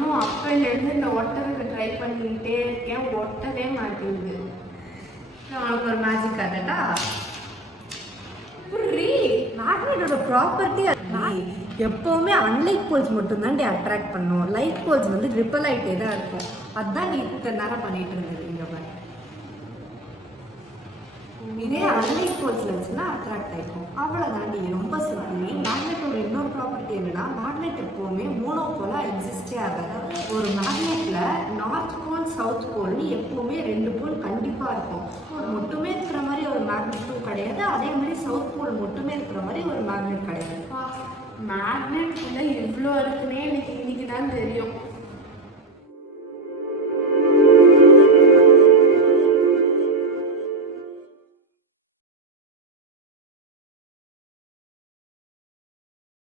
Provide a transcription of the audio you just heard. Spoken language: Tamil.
நானும் அப்பையிலேருந்து இந்த ஒட்டுறதுக்கு ட்ரை பண்ணிக்கிட்டே இருக்கேன், ஒட்டவே மாட்டேங்குது. உனக்கு ஒரு மேஜிக் காட்டட்டா? மேக்னெட்டோட ப்ராப்பர்ட்டி எப்போவுமே அன்லைக் போல்ஸ் மட்டும்தான் அட்ராக்ட் பண்ணும். லைக் போல்ஸ் வந்து ரிப்பல் ஆகிட்டே தான் இருக்கும். அதுதான் நீ இத்தனை நேரம் பண்ணிட்டு இருந்தது. இங்கே பாரு, இதே அன்லைக் போல்ஸில் வச்சுன்னா அட்ராக்ட் ஆகிடும். அவ்வளோதான். நீ ரொம்ப சிம்பிள். மேக்னெட்டோட இன்னொரு ப்ராப்பர்ட்டி என்னன்னா, மேக்னெட் எப்போவுமே மோனோபோலாக எக்ஸிஸ்டே ஆகாது. ஒரு மேக்னெட்டில் நார்த் போல் சவுத் போல்னு எப்போவுமே 2 போல் கண்டிப்பாக இருக்கும். ஒரு மட்டுமே இருக்கிற மாதிரி ஒரு மேக்னெட்டும் கிடையாது, அதே மாதிரி சவுத் போல் மட்டுமே இருக்கிற மாதிரி ஒரு மேக்னெட் கிடையாது. மேக்னெட் இவ்வளோ இருக்குன்னே எனக்கு இன்னைக்கு தான் தெரியும்.